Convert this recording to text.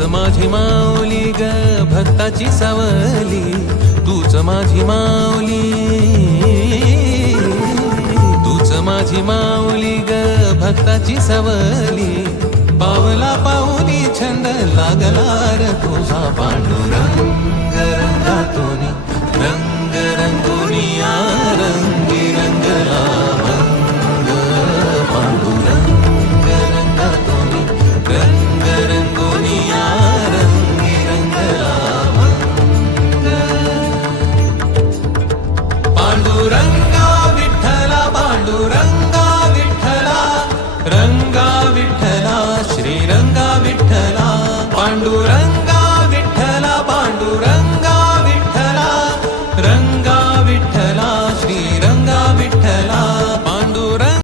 माझी माऊली ग भक्ताची सावली. तूच माझी माऊली. तूच माझी माऊली ग भक्ताची सवली. पावला पाऊली छंद लागला र तुझा पांडुरंग. पांडुरंगा विठ्ठला पांडुरंगा विठ्ठला रंगा विठ्ठला श्रीरंगा विठ्ठला पांडुरंगा